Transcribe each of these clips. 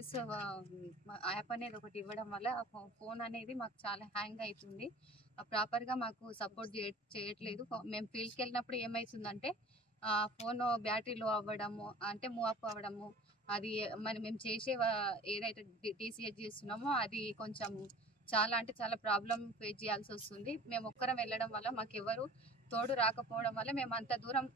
DCS app అనేది ఒకటి ఇవ్వడం వల్ల ఫోన్ అనేది మాకు చాలా హ్యాంగ్ అవుతుంది. ప్రాపర్గా మాకు సపోర్ట్ చేయట్లేదు. మేము ఫీల్డ్కి వెళ్ళినప్పుడు ఏమవుతుందంటే ఫోన్ బ్యాటరీ లో అవ్వడము, అంటే మూవ్ అప్ అవ్వడము, అది మరి మేము చేసే ఏదైతే డిసిఎస్ చేస్తున్నామో అది కొంచెం చాలా అంటే చాలా ప్రాబ్లం ఫేస్ చేయాల్సి వస్తుంది. మేము ఒక్కరం వెళ్ళడం వల్ల మాకు ఎవరు తోడు రాకపోవడం వల్ల మేము అంత దూరం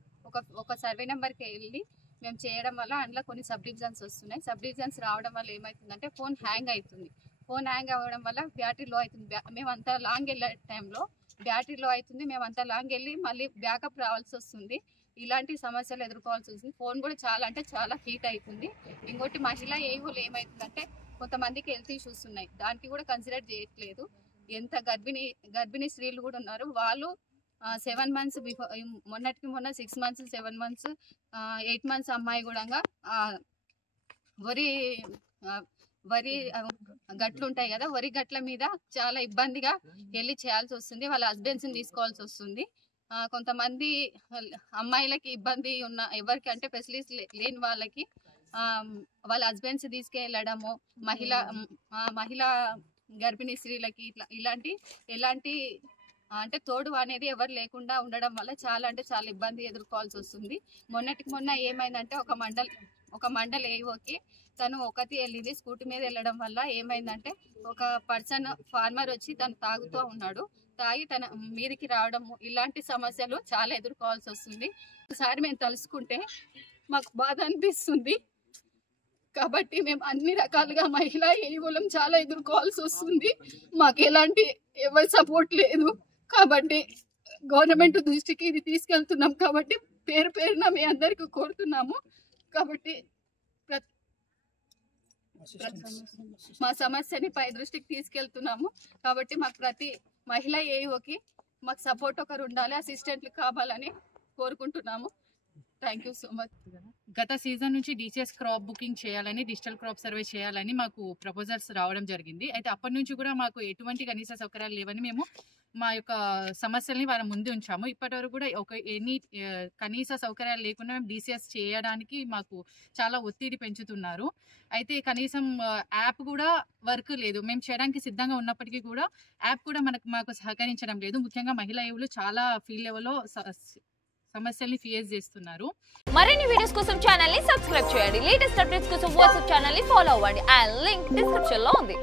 ఒక సర్వే నెంబర్కి వెళ్ళి మేము చేయడం వల్ల అందులో కొన్ని సబ్ డివిజన్స్ వస్తున్నాయి. సబ్ డివిజన్స్ రావడం వల్ల ఏమవుతుందంటే ఫోన్ హ్యాంగ్ అవుతుంది. ఫోన్ హ్యాంగ్ అవ్వడం వల్ల బ్యాటరీ లో అవుతుంది. మేము అంత లాంగ్ వెళ్ళే టైంలో బ్యాటరీ లో అవుతుంది. మేము అంత లాంగ్ వెళ్ళి మళ్ళీ బ్యాకప్ రావాల్సి వస్తుంది. ఇలాంటి సమస్యలు ఎదుర్కోవాల్సి వస్తుంది. ఫోన్ కూడా చాలా అంటే చాలా హీట్ అవుతుంది. ఇంకోటి మహిళా ఏవోలు ఏమవుతుందంటే కొంతమందికి హెల్త్ ఇష్యూస్ ఉన్నాయి, దానికి కూడా కన్సిడర్ చేయట్లేదు. ఎంత గర్భిణీ స్త్రీలు కూడా ఉన్నారు, వాళ్ళు 7 months బిఫోర్, మొన్నటికి మొన్న 6 months 7 months 8 months అమ్మాయి కూడా వరి గట్లు ఉంటాయి కదా, వరి గట్ల మీద చాలా ఇబ్బందిగా వెళ్ళి చేయాల్సి వస్తుంది. వాళ్ళ హస్బెండ్స్ని తీసుకోవాల్సి వస్తుంది. కొంతమంది అమ్మాయిలకి ఇబ్బంది ఉన్న ఎవరికి అంటే ఫెసిలిటీస్ లేని వాళ్ళకి వాళ్ళ హస్బెండ్స్ తీసుకెళ్ళడము, మహిళా గర్భిణీ స్త్రీలకి ఎలాంటి అంటే తోడు అనేది ఎవరు లేకుండా ఉండడం వల్ల చాలా అంటే చాలా ఇబ్బంది ఎదుర్కోవాల్సి వస్తుంది. మొన్నటికి మొన్న ఏమైందంటే ఒక మండల్ ఏవోకి తను ఒకటి వెళ్ళింది, స్కూటీ మీద వెళ్ళడం వల్ల ఏమైందంటే ఒక పర్సన్ ఫార్మర్ వచ్చి తను తాగుతూ ఉన్నాడు, తాగి తన మీదికి రావడము, ఇలాంటి సమస్యలు చాలా ఎదుర్కోవాల్సి వస్తుంది. ఒకసారి మేము తలుసుకుంటే మాకు బాధ అనిపిస్తుంది. కాబట్టి మేము అన్ని రకాలుగా మహిళా ఏవోలం చాలా ఎదుర్కోవాల్సి వస్తుంది. మాకు ఎలాంటి ఎవరి సపోర్ట్ లేదు. కాబట్టి గవర్నమెంట్ దృష్టికి ఇది తీసుకెళ్తున్నాం. కాబట్టి పేరున మీ అందరికీ కోరుతున్నాము. కాబట్టి మా సమస్యని పై దృష్టికి తీసుకెళ్తున్నాము. కాబట్టి మాకు ప్రతి మహిళా ఏఓకి మాకు సపోర్ట్ ఒకరు ఉండాలి, అసిస్టెంట్లు కావాలని కోరుకుంటున్నాము. Thank you so much. గత సీజన్ నుంచి డిసిఎస్ క్రాప్ బుకింగ్ చేయాలని, డిజిటల్ క్రాప్ సర్వే చేయాలని మాకు ప్రపోజల్స్ రావడం జరిగింది. అయితే అప్పటి నుంచి కూడా మాకు ఎటువంటి కనీస సౌకర్యాలు లేవని మేము మా యొక్క సమస్యల్ని వాళ్ళ ముందు ఉంచాము. ఇప్పటి వరకు కూడా కనీస సౌకర్యాలు లేకుండా మేము డిసిఎస్ చేయడానికి మాకు చాలా ఒత్తిడి పెంచుతున్నారు. అయితే కనీసం యాప్ కూడా వర్క్ లేదు. మేము చేయడానికి సిద్ధంగా ఉన్నప్పటికీ కూడా యాప్ కూడా మాకు సహకరించడం లేదు. ముఖ్యంగా మహిళా యువకులు చాలా ఫీల్డ్ లెవెల్లో సమస్యల్ని ఫేస్ చేస్తున్నారు. మరిన్ని వీడియోస్ కోసం ఛానల్ ని సబ్స్క్రైబ్ చేయండి. లేటెస్ట్ అప్డేట్స్ కోసం వాట్సాప్ ఛానల్ ని ఫాలో అవ్వండి. ఆ లింక్ డిస్క్రిప్షన్ లో ఉంది.